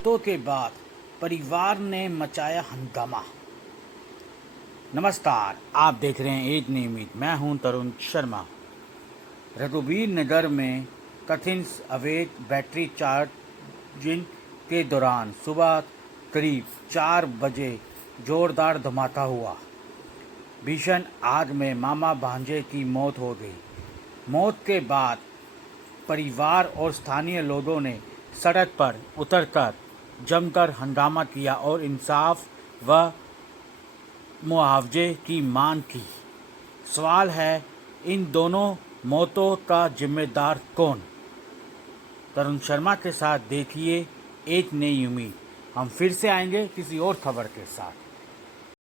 तो के बाद परिवार ने मचाया हंगामा। नमस्कार, आप देख रहे हैं एक नई उम्मीद। मैं हूं तरुण शर्मा। रघुवीर नगर में कथित अवैध बैटरी चार्जिंग के दौरान सुबह करीब 4 बजे जोरदार धमाका हुआ। भीषण आग में मामा भांजे की मौत हो गई। मौत के बाद परिवार और स्थानीय लोगों ने सड़क पर उतरकर जमकर हंगामा किया और इंसाफ व मुआवजे की मांग की। सवाल है, इन दोनों मौतों का जिम्मेदार कौन? तरुण शर्मा के साथ देखिए एक नई उम्मीद। हम फिर से आएंगे किसी और खबर के साथ।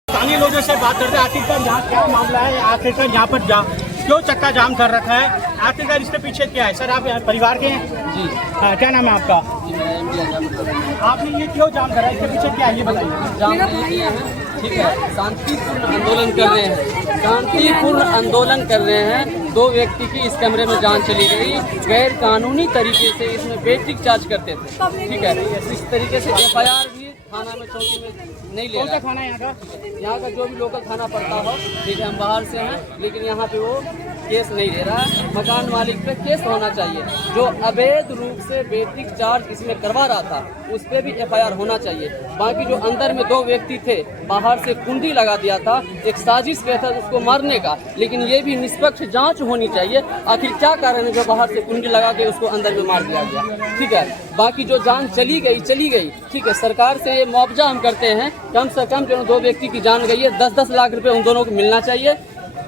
स्थानीय लोगों से बात करते हैं, आखिरकार यहाँ क्या मामला है, आखिरकार यहाँ पर क्यों चक्का जाम कर रखा है, आखिरकार इसके पीछे क्या है? सर, आप परिवार के हैं? जी। क्या नाम है आपका? जी, मैं MD आपने ये क्यों जाम करा, इसके पीछे क्या है ये बताइए। जाम किए हैं, ठीक है, शांतिपूर्ण आंदोलन कर रहे हैं, शांतिपूर्ण आंदोलन कर रहे हैं। 2 व्यक्ति की इस कमरे में जान चली गई, गैर कानूनी तरीके से इसमें बैटरी चार्ज करते थे, ठीक है। इस तरीके से FIR भी थाना में, चौकी में नहीं ले रहा। खाना यहाँ का जो भी लोकल खाना पड़ता हो, ठीक है, हम बाहर से हैं, लेकिन यहाँ पे वो केस नहीं ले रहा है। मकान मालिक पे केस होना चाहिए। जो अवैध रूप से बैटरी चार्ज इसमें करवा रहा था उस पर भी FIR होना चाहिए। बाकी जो अंदर में 2 व्यक्ति थे, बाहर से कुंडी लगा दिया था, एक साजिश के तहत उसको मारने का, लेकिन ये भी निष्पक्ष जांच होनी चाहिए। आखिर क्या कारण है जो बाहर से कुंडी लगा के उसको अंदर में मार दिया गया, ठीक है। बाकी जो जान चली गई, ठीक है। सरकार से ये मुआवजा हम करते हैं, कम से कम जो 2 व्यक्ति की जान गई है 10-10 लाख रुपए उन दोनों को मिलना चाहिए।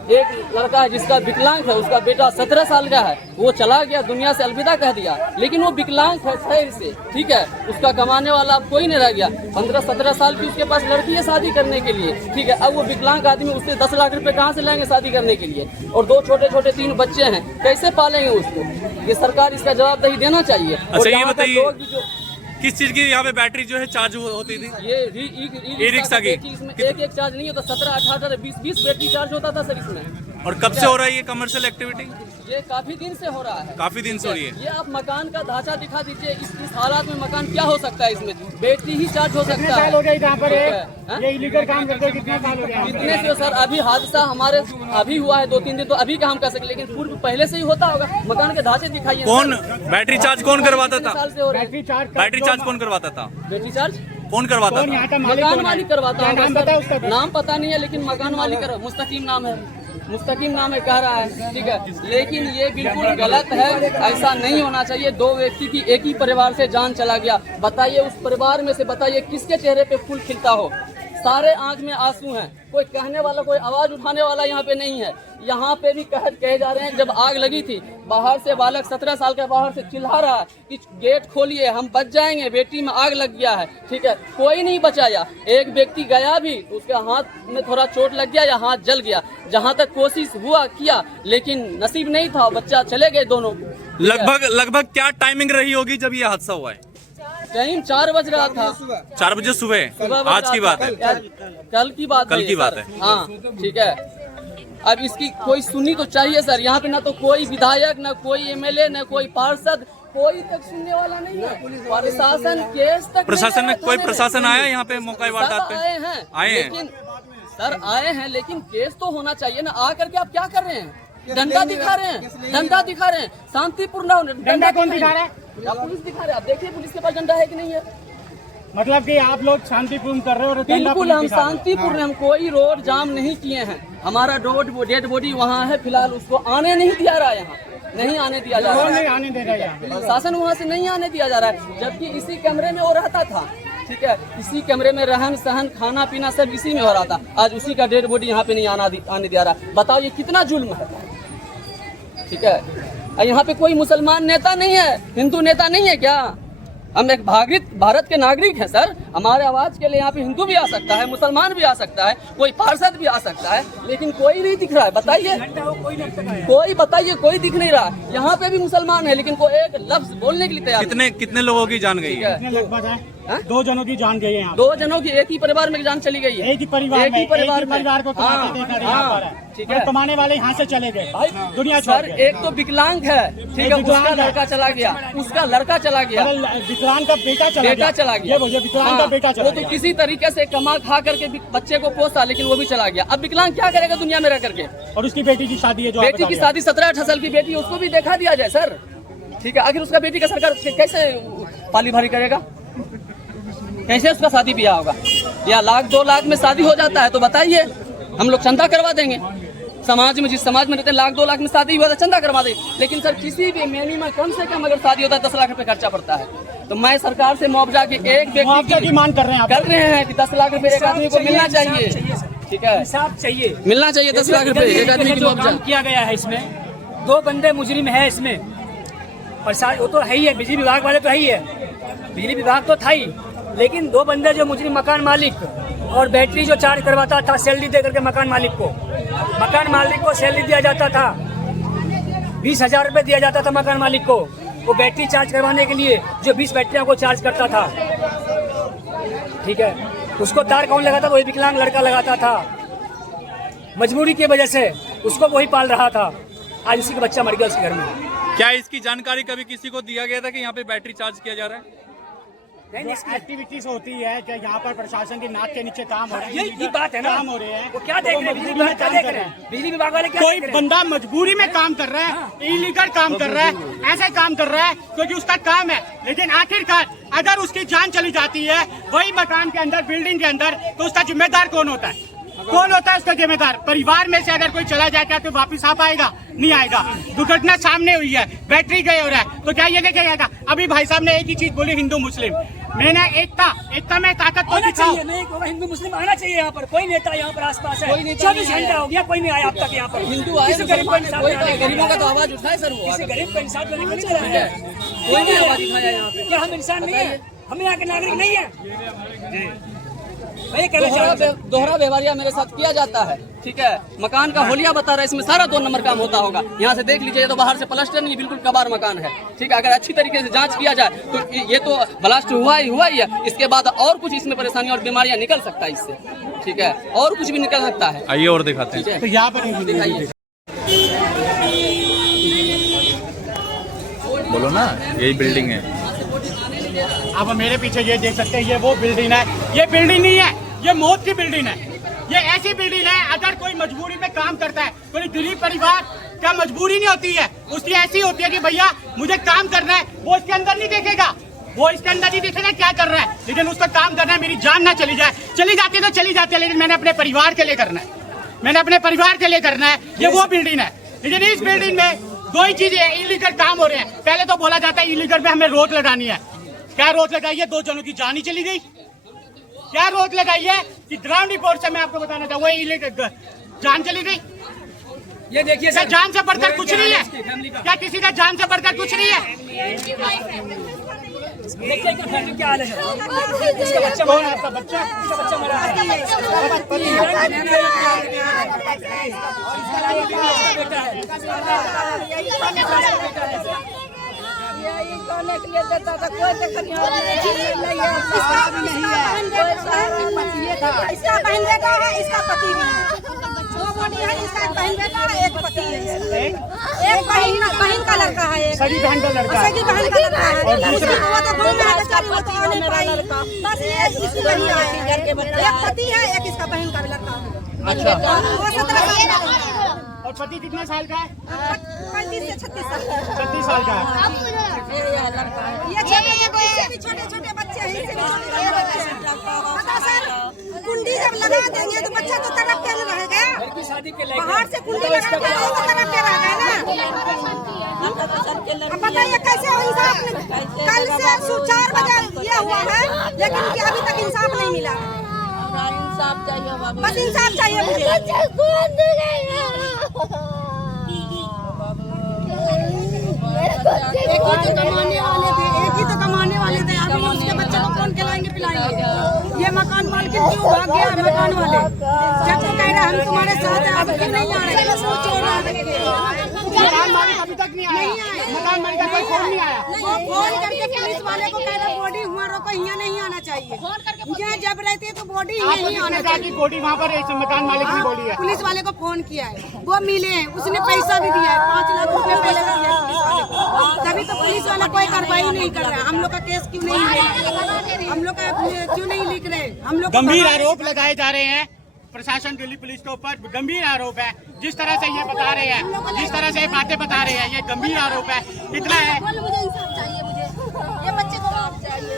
एक लड़का है जिसका विकलांग है, उसका बेटा 17 साल का है, वो चला गया, दुनिया से अलविदा कह दिया, लेकिन वो विकलांग है खैर से, ठीक है। उसका कमाने वाला अब कोई नहीं रह गया। 15-17 साल की उसके पास लड़की है शादी करने के लिए, ठीक है। अब वो विकलांग आदमी उससे 10 लाख रुपए कहाँ से लाएंगे शादी करने के लिए? और 2 छोटे 3 बच्चे हैं, कैसे पालेंगे उसको? ये सरकार इसका जवाबदेही देना चाहिए। अच्छा, ये बताइए किस चीज की यहाँ पे बैटरी जो है चार्ज होती थी? ये ई रिक्शा की। इसमें एक चार्ज नहीं होता, 17, 18, 20 बैटरी चार्ज होता था सर इसमें। और कब से हो रहा है ये कमर्शियल एक्टिविटी? ये काफी दिन से हो रहा है। काफी दिन से हो रही है। ये आप मकान का ढांचा दिखा दीजिए, इस हालात में मकान क्या हो सकता है? इसमें बैटरी ही चार्ज हो सकता है। साल हो गए यहाँ पर ये इलीगल काम करते हैं, कितने साल हो गए? कितने से सर? अभी हादसा हमारे अभी हुआ है 2-3 दिन, तो अभी का हम कर सकते, लेकिन पूर्व पहले से ही होता होगा। मकान के ढांचे दिखाइए। कौन बैटरी चार्ज कौन करवाता था? बैटरी चार्ज कौन करवाता था? बैटरी चार्ज कौन करवाता था? मकान मालिक करवाता है। नाम पता नहीं है, लेकिन मकान मालिक मुस्तकीम नाम है, मुस्तकीम नाम है कह रहा है, ठीक है। लेकिन ये बिल्कुल गलत है, ऐसा नहीं होना चाहिए। 2 व्यक्ति की एक ही परिवार से जान चला गया। बताइए उस परिवार में से बताइए किसके चेहरे पे फूल खिलता हो? सारे आंख में आंसू हैं। कोई कहने वाला, कोई आवाज उठाने वाला यहाँ पे नहीं है। यहाँ पे भी कहे जा रहे हैं, जब आग लगी थी बाहर से बालक 17 साल का बाहर से चिल्ला रहा है कि गेट खोलिए, हम बच जाएंगे, बेटी में आग लग गया है, ठीक है। कोई नहीं बचाया। एक व्यक्ति गया भी, उसके हाथ में थोड़ा चोट लग गया या हाथ जल गया। जहाँ तक कोशिश किया, लेकिन नसीब नहीं था, बच्चा चले गए दोनों। लगभग क्या टाइमिंग रही होगी जब ये हादसा हुआ है? टाइम 4 बज रहा था। 4 बजे सुबह आज की बात है? कल की बात है। हाँ, ठीक है। अब इसकी कोई सुनी तो चाहिए सर। यहाँ पे ना तो कोई विधायक, ना कोई MLA, ना कोई पार्षद, कोई तक सुनने वाला नहीं है। प्रशासन केस तक कोई प्रशासन आया यहाँ पे मौका वारदात पे? आए हैं लेकिन सर आए हैं, लेकिन केस तो होना चाहिए ना। आकर के आप क्या कर रहे हैं? डंडा दिखा रहे हैं, शांतिपूर्ण। डंडा कौन दिखा रहा है? पुलिस दिखा रहे हैं। आप देखिए पुलिस के पास डंडा है कि नहीं है। मतलब कि आप लोग शांतिपूर्ण कर रहे हो? बिल्कुल, हम शांतिपूर्ण, हम कोई रोड जाम नहीं किए हैं। हमारा डेड बॉडी वहाँ है, फिलहाल उसको आने नहीं दिया रहा है, यहाँ नहीं आने दिया जा रहा है। नहीं आने दे रहा है प्रशासन, वहाँ से नहीं आने दिया जा रहा है। जबकि इसी कमरे में वो रहता था, ठीक है। इसी कमरे में रहन सहन, खाना पीना सब इसी में हो रहा था। आज उसी का डेड बॉडी यहाँ पे नहीं आने दिया रहा। बताओ ये कितना जुल्म है, ठीक है। यहाँ पे कोई मुसलमान नेता नहीं है, हिंदू नेता नहीं है क्या? हम एक भारत के नागरिक हैं सर। हमारे आवाज के लिए यहाँ पे हिंदू भी आ सकता है, मुसलमान भी आ सकता है, कोई पार्षद भी आ सकता है, लेकिन कोई नहीं दिख रहा है। बताइए कोई दिख नहीं रहा। यहाँ पे भी मुसलमान है, लेकिन कोई एक लफ्ज बोलने के लिए तैयार। कितने लोगों की जान गई है? लगभग है 2 जनों की जान गई है। 2 जनों की एक ही परिवार में जान चली गई है। एक ही परिवार को ठीक है। कमाने वाले यहाँ से चले गए, भाई दुनिया छोड़ सर गए। एक तो विकलांग है, ठीक है, विकलांग उसका है। लड़का चला गया, उसका लड़का चला गया, विकलांग का बेटा चला गया। ये विकलांग का बेटा चला वो गया। तो किसी तरीके से कमा खा करके बच्चे को पोसा, लेकिन वो भी चला गया। अब विकलांग क्या करेगा दुनिया में रह करके? और उसकी बेटी की शादी है, जो बेटी की शादी 17-18 साल की बेटी, उसको भी देखा दिया जाए सर, ठीक है। आखिर उसका बेटी का सरकार कैसे पाली भारी करेगा? कैसे उसका शादी ब्याह होगा? या 1-2 लाख में शादी हो जाता है तो बताइए, हम लोग चंदा करवा देंगे। समाज में, जिस समाज में रहते हैं, 1-2 लाख में शादी हुआ तो चंदा करवा दे। लेकिन सर किसी भी मिनिमम कम से कम अगर शादी होता है 10 लाख रुपए खर्चा पड़ता है। तो मैं सरकार से मुआवजा की एक व्यक्ति की मांग कर रहे हैं कि 10 लाख रुपए एक आदमी को मिलना चाहिए, ठीक है, चाहिए, मिलना चाहिए 10 लाख रुपए एक आदमी की मुआवजा। किया गया है इसमें 2 बंदे मुजरिम है इसमें, और वो तो है ही है, बिजली विभाग वाले तो है ही है, बिजली विभाग तो था ही, लेकिन 2 बंदे जो मुजरिम, मकान मालिक और बैटरी जो चार्ज करवाता था सैलरी दे करके मकान मालिक को सैलरी दिया जाता था, 20,000 रुपये दिया जाता था मकान मालिक को, वो बैटरी चार्ज करवाने के लिए, जो 20 बैटरियों को चार्ज करता था, ठीक है। उसको तार कौन लगाता था? वही विकलांग लड़का लगाता था, मजबूरी की वजह से उसको वही पाल रहा था। आज उसी का बच्चा मर गया उसके घर में। क्या इसकी जानकारी कभी किसी को दिया गया था कि यहाँ पे बैटरी चार्ज किया जा रहा है? एक्टिविटीज होती है कि यहाँ पर प्रशासन की नाक के नीचे काम हो रहा है, यही बात है ना, काम हो रहे हैं, वो क्या देख रहे हैं? बिजली विभाग क्या देख रहे हैं? बिजली विभाग वाले क्या कोई देख रहे हैं? बंदा मजबूरी में काम कर रहा है, इलीगल काम कर रहा है, ऐसे काम कर रहा है क्योंकि उसका काम है, लेकिन आखिरकार अगर उसकी जान चली जाती है वही मकान के अंदर, बिल्डिंग के अंदर, तो उसका जिम्मेदार कौन होता है? कौन होता है उसका जिम्मेदार? परिवार में से अगर कोई चला जाएगा तो वापिस आ पाएगा? नहीं आएगा। दुर्घटना सामने हुई है, बैटरी गए हो रहा है, तो क्या ये देखा जाएगा? अभी भाई साहब ने एक ही चीज बोली, हिंदू मुस्लिम। मैंने एकता में ताकत को दिखाओ। हिंदू मुस्लिम आना चाहिए यहाँ पर। कोई नेता यहाँ पर आसपास है, 24 घंटा हो गया, कोई नहीं आया अब तक यहाँ पर। हिंदू आए, गरीबों का तो आवाज उठाए सर, वो किसी गरीब का इंसाफ लेने को नहीं चला है, कोई नहीं आवाज उठाया यहाँ पे। क्या हम इंसान नहीं है? हम यहाँ के नागरिक नहीं है? दोहरा व्यवहारिया मेरे साथ किया जाता है, ठीक है। मकान का होलिया बता रहा है, इसमें सारा 2 नंबर काम होता होगा। यहाँ से देख लीजिए, तो बाहर से प्लास्टर नहीं, बिल्कुल कबाड़ मकान है, ठीक है। अगर अच्छी तरीके से जांच किया जाए तो ये तो ब्लास्ट हुआ ही है, इसके बाद और कुछ इसमें परेशानी और बीमारियां निकल सकता है इससे, ठीक है, और कुछ भी निकल सकता है। आइए और दिखाते हैं। तो यहाँ पर दिखाइए, बोलो ना, यही बिल्डिंग है। आप मेरे पीछे ये देख सकते हैं, ये वो बिल्डिंग है। ये बिल्डिंग नहीं है, ये मौत की बिल्डिंग है। ये ऐसी बिल्डिंग है, अगर कोई मजबूरी में काम करता है, कोई गरीब परिवार का मजबूरी नहीं होती है, उसकी ऐसी होती है कि भैया मुझे काम करना है, वो इसके अंदर नहीं देखेगा, वो इसके अंदर नहीं देखेगा क्या कर रहा है, लेकिन उसका काम करना है, मेरी जान ना चली जाए। चली जाती है तो चली जाती है, लेकिन मैंने अपने परिवार के लिए करना है, मैंने अपने परिवार के लिए करना है। ये वो बिल्डिंग है, लेकिन इस बिल्डिंग में 2 ही चीजें, इलीगल काम हो रहे हैं। पहले तो बोला जाता है इलीगल पे हमें रोक लगानी है। क्या रोक लगाई है? 2 जनों की जान ही चली गई। क्या रोक लगाई है कि ग्राउंड रिपोर्ट से मैं आपको बताना चाहूँगा, इलीगल जान चली गई। ये देखिए सर, जान से बढ़कर कुछ नहीं है। क्या किसी का जान से बढ़कर कुछ नहीं है? देखिए क्या फैमिली क्या हाल है। इसका बच्चा कौन है आपका बच्चा? इसका बच्चा मरा है। बेटा है, यही करने के लिए देता था, कोई देखनिहार नहीं है। इसका बहन बेटा है, इसका पति भी है। 2 बॉडी है, इसका एक बहन बेटा है, एक पति है। एक बहन का लड़का है, एक सगी बहन का लड़का है। सगी बहन का लड़का है। वो तो घूम रहा है बेचारी, वो तो आने पाई। बस ये इसी वही है, एक पति है, एक इसका बहन का लड़का है। अच्छा, वो 17 साल का है। और पति कितने साल का है? 35 से 36 साल का। 36 साल का है। ये छोटे बच्चे हैं, इससे भी छोटे बच्चे हैं। पता सर, कुंडी जब लगा देंगे तो बच्चा तो तरफ के रहेगा। शादी के बाहर से कुंडी लगा के तो तरफ के रहेगा ना। अब बताइए कैसे हो इंसाफ? कल से 4 बजे ये हुआ है, लेकिन अभी तक इंसाफ नहीं मिला। इंसाफ चाहिए, बस इंसाफ चाहिए मुझे। एक ही तो कमाने वाले थे, अभी उसके बच्चे को कौन खिलाएंगे पिलाएंगे? ये मकान मालिक क्यों भाग गया? मकान वाले जब तो कह रहे हम तुम्हारे साथ हैं, अब क्यों नहीं आ रहे? मकान मालिक अभी तक नहीं आया। मकान मालिक का कोई फोन नहीं आया। वो फोन करके पुलिस वाले को कह रहे बॉडी हुआ रोको, यहाँ नहीं आना चाहिए। चाहिए। यहाँ जब रहती है तो बॉडी आपको नहीं होना किसने कहा चाहिए। कि बॉडी वहाँ पर इस मकान मालिक ने बोली है? पुलिस वाले को फोन किया है, वो मिले हैं, उसने पैसा भी दिया है, 5 लाख रुपए पहले का दिया है पुलिस वाले को। तभी तो पुलिस वाला कोई कार्रवाई नहीं कर रहा है। हम लोग का केस क्यों नहीं ले रहे? हम लोग का क्यों नहीं लिख रहे? हम लोग गंभीर आरोप लगाए जा रहे हैं प्रशासन दिल्ली पुलिस के ऊपर। गंभीर आरोप है, जिस तरह से ये बता रहे हैं, जिस तरह से ये बातें बता रहे हैं, ये गंभीर आरोप है। कितना है? मुझे इंसाफ चाहिए, मुझे ये बच्चे को चाहिए।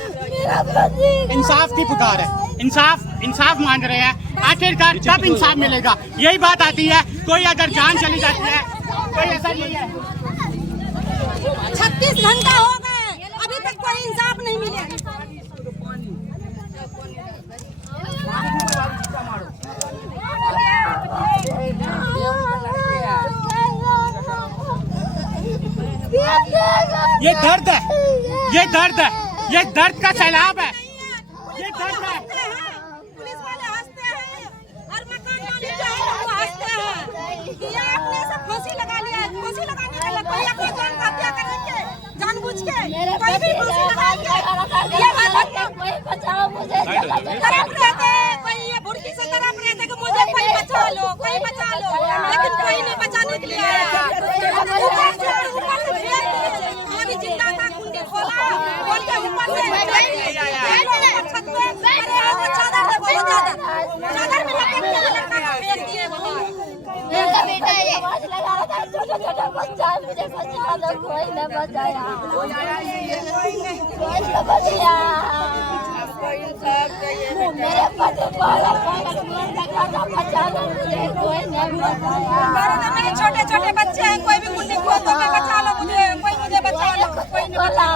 इंसाफ की पुकार है, इंसाफ मांग रहे हैं। आखिरकार कब इंसाफ मिलेगा? यही बात आती है। कोई अगर जान चली जाती है, कोई ऐसा नहीं है। 36 घंटा हो गए, अभी तक कोई इंसाफ नहीं मिले। ये दर्द है, ये दर्द है, ये दर्द का सैलाब है, ये दर्द है। पुलिस वाले हंसते हैं और मकान मालिक जो है वो हंसते हैं कि ये आपने सब फांसी लगा लिया है। फांसी लगाने के लिए कोई अपनी जान का हत्या करेंगे जानबूझ के, कोई भी फांसी लगाएंगे। ये कोई बचाओ मुझे, तरफ रहते हैं, कोई ये बुड़की से तरफ रहते कि मुझे कोई बचा लो, कोई बचा लो, लेकिन कोई नहीं बचाने के लिए आया। ऊपर से फेंक दिए, अभी जिंदा था, कुंडी खोला, खोल के ऊपर से फेंक दिए। छत पे अरे वो चादर दे, वो चादर में लपेट के लड़का को फेंक दिए वहाँ। मेरा बेटा है, आवाज लगा रहा था, छोटा बच्चा है, मुझे बचा दो, कोई न बचाया, कोई न बचाया। मेरे पति पागल मार लगा था, बचा दो मुझे, कोई न बचाया। मेरे छोटे छोटे बच्चे हैं, कोई भी कुंडी खोल दो, बचा लो मुझे, कोई मुझे बचा लो, कोई नहीं बचा।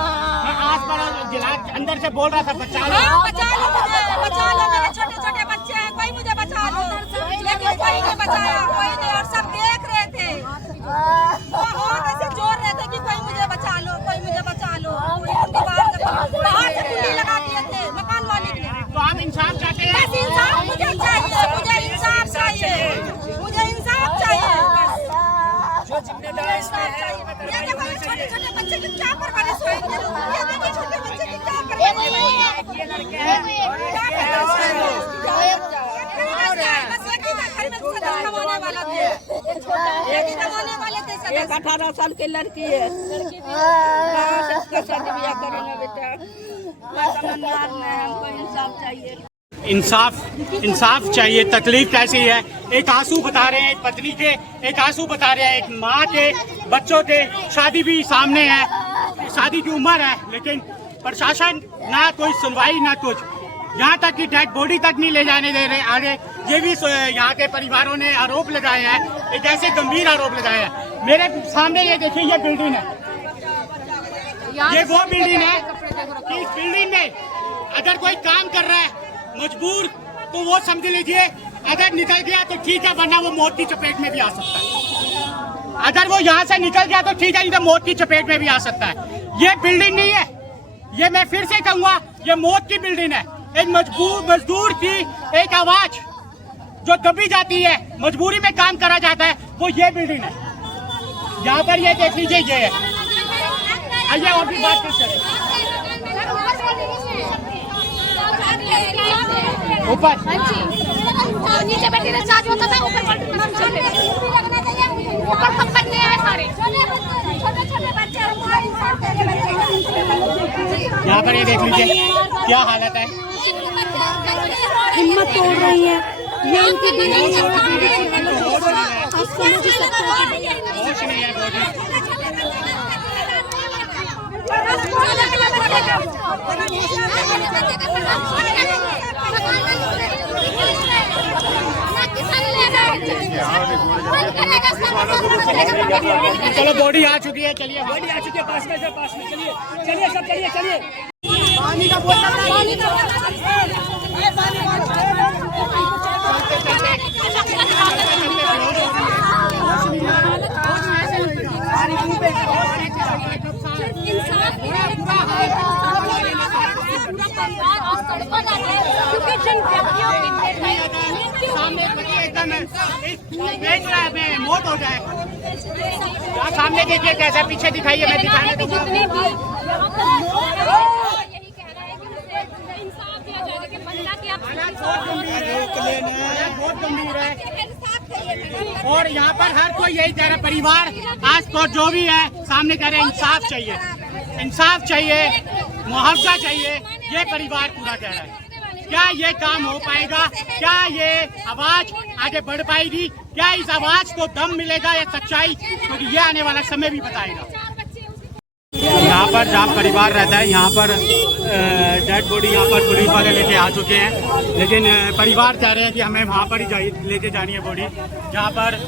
आस पड़ोस जिला अंदर से बोल रहा था बच्चा लो, बचा लो मुझे, बचा लो, मेरे छोटे छोटे बच्चे हैं, कोई मुझे बचा लो, लेकिन कोई नहीं बचाया, कोई नहीं। और सब देख रहे थे और ऐसे जोर रहे थे कि कोई मुझे बचा लो, कोई मुझे बचा लो। बाहर से कुंडी लगा दिए थे मकान मालिक ने। तो आप इंसाफ चाहते हैं? बस इंसाफ मुझे चाहिए, मुझे इंसाफ चाहिए, मुझे इंसाफ चाहिए। जो जिम्मेदार है इसमें है, ये देखो ये छोटे छोटे बच्चे की क्या परवरिश होगी, ये देखिए छोटे बच्चे की क्या परवरिश होगी। ये लड़के हैं क्या बस एक ही घर में सदा कमाने वाला थे, एक ही कमाने वाले थे सदा। 18 साल की लड़की है, इसका शादी ब्याह करेंगे बेटा, समझदार है, हमको इंसाफ चाहिए। इंसाफ चाहिए। तकलीफ कैसी है? एक आंसू बता रहे हैं एक पत्नी के, एक आंसू बता रहे हैं एक माँ के, बच्चों के, शादी भी सामने है, शादी की उम्र है, लेकिन प्रशासन ना कोई सुनवाई ना कुछ। यहाँ तक कि डेड बॉडी तक नहीं ले जाने दे रहे आगे। ये भी यहाँ के परिवारों ने आरोप लगाए हैं, एक ऐसे गंभीर आरोप लगाए हैं। मेरे सामने ये देखिए, ये बिल्डिंग है, ये वो बिल्डिंग है कि इस बिल्डिंग में अगर कोई काम कर रहा है मजबूर, तो वो समझ लीजिए अगर निकल गया तो ठीक है, वरना वो मौत की चपेट में भी आ सकता है। अगर वो यहाँ से निकल गया तो ठीक है, नहीं तो मौत की चपेट में भी आ सकता है। ये बिल्डिंग नहीं है, ये मैं फिर से कहूँगा, ये मौत की बिल्डिंग है। एक मजदूर की एक आवाज जो दबी जाती है, मजबूरी में काम करा जाता है, वो ये बिल्डिंग है। यहाँ पर ये देख लीजिए, ये है। आइए और भी बात करें ऊपर। नीचे बैठे चार्ज होता था, ऊपर कंपनी में है सारे छोटे छोटे बच्चे। यहाँ पर ये देख लीजिए क्या हालत है, हिम्मत तोड़ रही है ये उनकी होश नहीं है चलो बॉडी आ चुकी है, चलिए बॉडी आ चुकी है, पास में चलिए चलिए सब चलिए चलिए। पानी का बोतल, पानी का बोतल। मौत हो जाए। सामने देखिए कैसा, पीछे दिखाइए, मैं दिखाने दूंगा। यही कह रहा है कि मुझे इंसाफ दिया और यहाँ पर हर कोई यही कह रहा है, परिवार आज तो जो भी है सामने कह रहे हैं इंसाफ चाहिए, इंसाफ चाहिए, मुआवजा चाहिए, ये परिवार पूरा कह रहा है। क्या ये काम हो पाएगा? क्या ये आवाज आगे बढ़ पाएगी? क्या इस आवाज को दम मिलेगा या सच्चाई? क्योंकि ये आने वाला समय भी बताएगा। यहाँ पर जहाँ परिवार रहता है, यहाँ पर डेड बॉडी यहाँ पर पुलिस वाले लेके आ चुके हैं, लेकिन परिवार चाह रहे हैं कि हमें वहाँ पर ही लेके जानी है बॉडी, जहाँ पर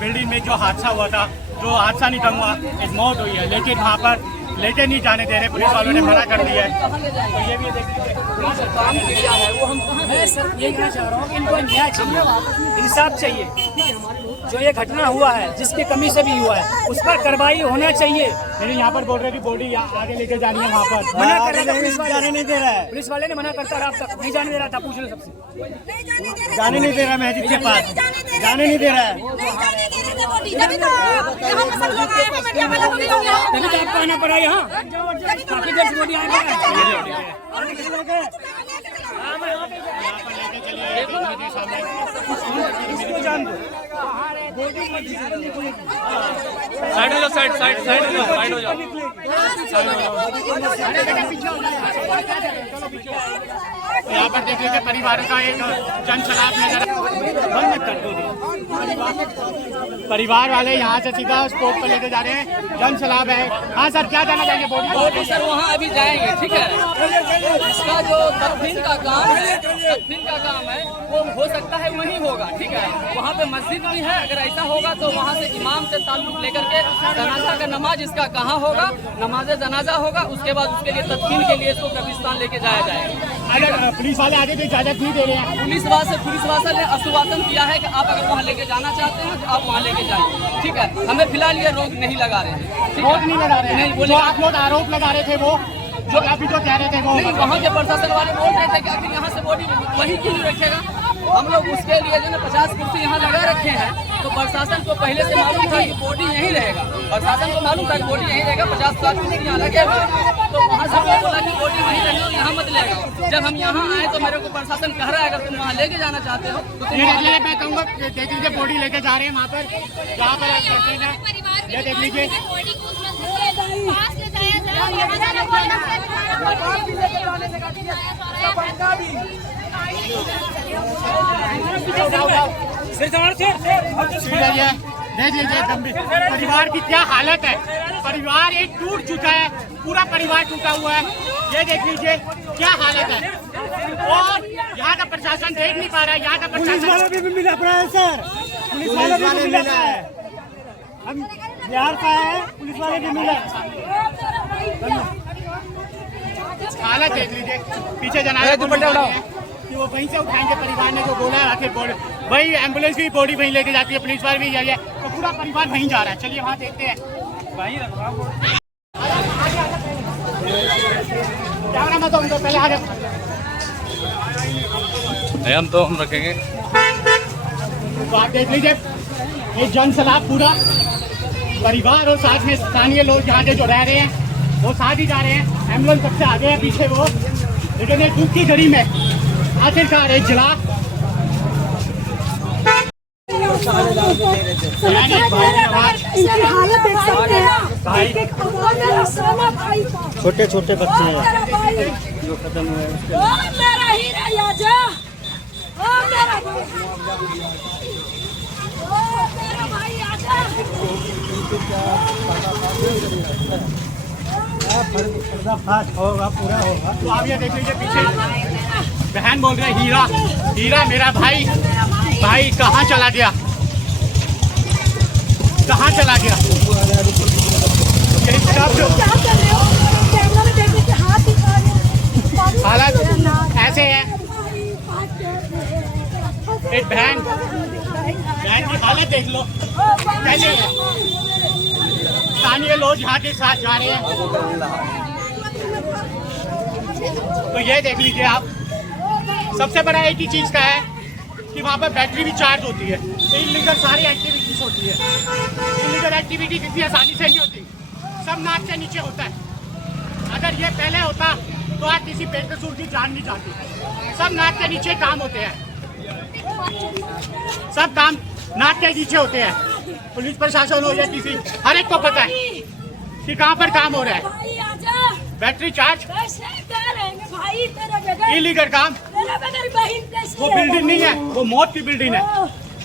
बिल्डिंग में जो हादसा हुआ था, जो हादसा नहीं कम हुआ, एक मौत हुई है, लेकिन वहाँ पर लेके नहीं जाने दे रहे, पुलिस वालों ने मना कर दिया है। तो ये भी देखिए काम किया है वो हम कहाँ मैं सर यही कहना चाह रहा हूँ कि इनको न्याय चाहिए, इंसाफ चाहिए। जो ये घटना हुआ है, जिसकी कमी से भी हुआ है, उस पर कार्रवाई होना चाहिए। मेरे यहाँ पर बोल रहे थे बॉडी आगे लेके जानी है, वहाँ पर मना कर रहा था पुलिस वाले, जाने नहीं दे रहा है, पुलिस वाले ने मना करता रहा, अब तक नहीं जाने दे रहा था। पूछ लो सबसे, जाने नहीं दे रहा महजिद के पास, जाने नहीं दे रहा है। तभी तो आपको आना पड़ा यहाँ, काफी देर से बॉडी साइड हो जाओ, साइड हो जाओ। यहाँ पर देख लीजिए परिवार का एक जनसलाप नजर बंद कर दो। परिवार वाले यहाँ से सीधा स्पोर्ट पर लेके जा रहे हैं, जनसलाप है। हाँ सर, क्या जाना चाहेंगे बॉडी? सर वहाँ अभी जाएंगे, ठीक है। इसका जो तदफीन का काम है वो हो सकता है वहीं होगा, ठीक है। वहाँ पे मस्जिद भी है, अगर ऐसा होगा तो वहाँ से इमाम से ताल्लुक लेकर के जनाजा का नमाज इसका कहाँ होगा, नमाज जनाजा होगा, उसके बाद उसके लिए तदफीन के लिए इसको कब्रिस्तान लेके जाया जाएगा। अगर पुलिस वाले आगे तो इजाजत नहीं दे रहे हैं, पुलिस वाले ने आश्वासन किया है कि आप अगर वहाँ लेके जाना चाहते हैं तो आप वहाँ लेके जाइए, ठीक है। हमें फिलहाल ये रोक नहीं लगा रहे हैं, ठीक है? रोक नहीं लगा रहे हैं। नहीं जो बोले आप लोग आरोप लगा रहे थे, वो जो अभी जो कह रहे थे वो नहीं, वहाँ के प्रशासन वाले बोल रहे थे कि आखिर यहाँ से बॉडी वही क्यों नहीं रखेगा। हम लोग उसके लिए जो ना 50 कुर्सी यहाँ लगा रखे हैं, तो प्रशासन को पहले से मालूम था कि बॉडी यहीं रहेगा, प्रशासन को मालूम था कि बॉडी यहीं रहेगा, 50 कुर्सी यहाँ लगे हुए हैं। तो वहाँ से वो बोला कि बॉडी वहीं रहेगा, यहाँ मत लेगा। जब हम यहाँ आए तो मेरे को प्रशासन कह रहा है अगर तुम वहाँ लेके जाना चाहते हो तो तुम वहाँ ये मैं कहूँगा देख लीजिए बॉडी लेके जा रहे हैं वहाँ पर, जहाँ पर ये देख लीजिए। देख लीजिए परिवार की क्या हालत है, परिवार एक टूट चुका है, पूरा परिवार टूटा हुआ है। ये देख लीजिए क्या हालत है, और यहाँ का प्रशासन देख नहीं पा रहा है। यहाँ का पुलिस वाला भी मिला पड़ा है सर, पुलिस वाला भी मिला पड़ा है, हम बिहार का है, पुलिस वाले भी मिला। हालत देख लीजिए, पीछे जनाजा कि वो वहीं से उठाएंगे, परिवार ने जो बोला है, आखिर वही एम्बुलेंस भी बॉडी वहीं लेके जाती है, पुलिस वाले भी यही है, तो पूरा परिवार वहीं जा रहा है। चलिए वहाँ देखते हैं। कैमरा मत उनको पहले आगे हम तो हम रखेंगे। तो आप देख लीजिए ये जनसलाप पूरा परिवार और साथ में स्थानीय लोग यहाँ के जो रह रहे हैं वो साथ ही जा रहे हैं। एम्बुलेंस सबसे आगे है, पीछे वो, लेकिन एक दुख की घड़ी में आखिरकार एक जिला हालत देख सकते हैं, छोटे छोटे बच्चे हैं जो खत्म हुए हैं। मेरा हीरा आजा, ओ मेरा भाई आजा। होगा पूरा होगा। तो आप ये देख लीजिए पीछे बहन बोल रहे हीरा, हीरा मेरा भाई, भाई कहाँ चला गया, कहाँ चला गया। हालत ऐसे है, एक बहन की हालत देख लो कैसे है। स्थानीय लोग यहाँ के साथ जा रहे हैं, तो ये देख लीजिए आप। सबसे बड़ा एक ही चीज़ का है कि वहाँ पर बैटरी भी चार्ज होती है, तो इलीगल सारी एक्टिविटीज होती है। इलीगल एक्टिविटी कितनी आसानी से नहीं होती, सब नाक से नीचे होता है। अगर ये पहले होता तो आज किसी बेकसूर की जान नहीं जाती। सब नाक के नीचे काम होते हैं, सब काम नाक के नीचे होते हैं। पुलिस प्रशासन हो या किसी, हर एक को पता है कि कहाँ पर काम हो रहा है। भाई आजा, बैटरी चार्ज कैसे करेंगे भाई तेरे बगैर, इलीगल काम। तेरे बगैर बहन कैसे वो बिल्डिंग नहीं है, वो मौत की बिल्डिंग है।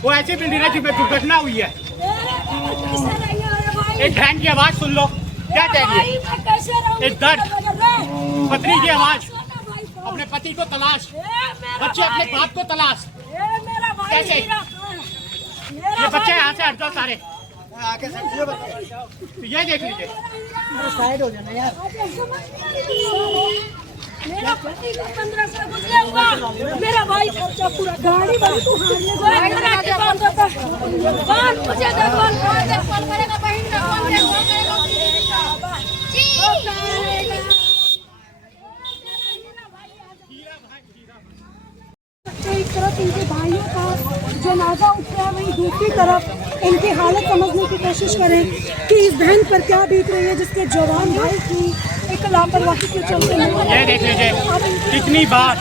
वो ऐसी बिल्डिंग है जिसमें दुर्घटना हुई है। कैसे रहेंगे भाई, एक बहन की आवाज सुन लो, क्या कह रही है? मैं कैसे रहूं एक दर्द, तेरे बगैर? पत्नी की आवाज, सोना भाई को, अपने पति को तलाश, मेरा बच्चे अपने भाई, बाप को तलाश। मेरा भाई कैसे? मेरा ये बच्चे भाई, यहाँ से हट जाओ सारे। तो ये देख लीजिए, साइड हो जाना यार। मेरा पति को 15 से गुजरे हुआ, मेरा भाई खर्चा पूरा गाड़ी वाली तू हारने के कौन देता, कौन मुझे दे, कौन करेगा बहन का, कौन करेगा जी। एक तरफ इनके भाइयों का जनाजा उठ रहा है, वहीं दूसरी तरफ इनकी हालत समझने की कोशिश करें कि इस बहन पर क्या बीत रही है, जिसके जवान भाई की एक लापरवाही के चलते ये देख लीजिए कितनी बार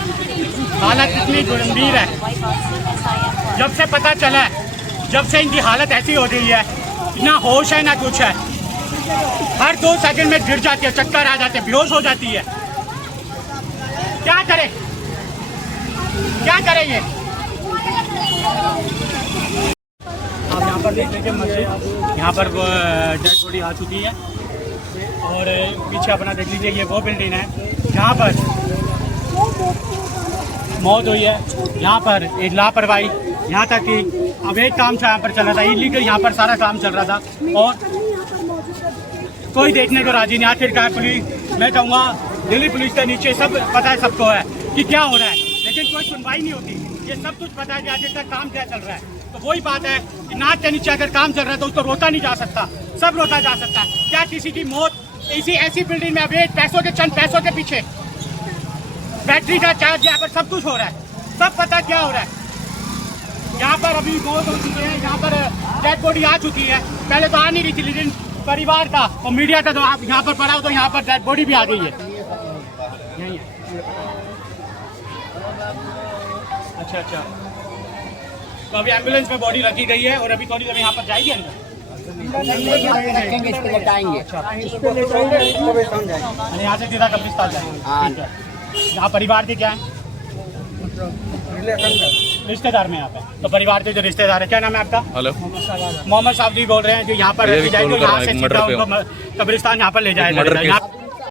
हालत कितनी गंभीर है। जब से पता चला है, जब से इनकी हालत ऐसी हो गई है, ना होश है ना कुछ है। हर 2 सेकंड में गिर जाती है, चक्कर आ जाते हैं, बेहोश हो जाती है। क्या करें, क्या करेंगे? आप यहाँ पर देख लीजिए मस्जिद, यहाँ पर डेड बॉडी आ चुकी है। और पीछे अपना देख लीजिए, ये वो बिल्डिंग है जहाँ पर मौत हुई है। यहाँ पर एक लापरवाही, यहाँ तक कि अवैध काम यहाँ पर चल रहा था, इलीगल यहाँ पर सारा काम चल रहा था और कोई देखने को राजी नहीं। आखिरकार पुलिस, मैं कहूँगा दिल्ली पुलिस के नीचे सब पता है, सबको है कि क्या हो रहा है, लेकिन कोई सुनवाई नहीं होती। ये सब कुछ पता है कि आगे तक काम क्या चल रहा है। तो वही बात है कि नाक के नीचे अगर काम चल रहा है तो उसको रोका नहीं जा सकता, सब रोका जा सकता है। क्या किसी की मौत इसी ऐसी बिल्डिंग में अवैध पैसों के, चंद पैसों के पीछे, बैटरी का चार्ज, यहाँ पर सब कुछ हो रहा है, सब पता क्या हो रहा है। यहाँ पर अभी मौत हो चुकी है, यहाँ पर डेड बॉडी आ चुकी है। पहले तो आ नहीं रही थी, लेकिन परिवार का और मीडिया का तो आप यहाँ पर पड़ा हो तो यहाँ पर डेड बॉडी भी आ गई है। यही है। अच्छा, तो अभी एम्बुलेंस में बॉडी रखी गई है और अभी थोड़ी देर में यहाँ पर जाएगी अंदर, रखेंगे, इसको लेटाएंगे। यहाँ से सीधा कब्रिस्तान जाएंगे। ठीक है। यहाँ परिवार के क्या है? रिश्तेदार में यहाँ पे। तो परिवार के जो रिश्तेदार है, क्या नाम है आपका? हेलो, मोहम्मद साहब जी बोल रहे हैं जो यहाँ पर रखी जाएगी, यहाँ से सीधा उनको कब्रिस्तान यहाँ पर ले जाया जाएगा।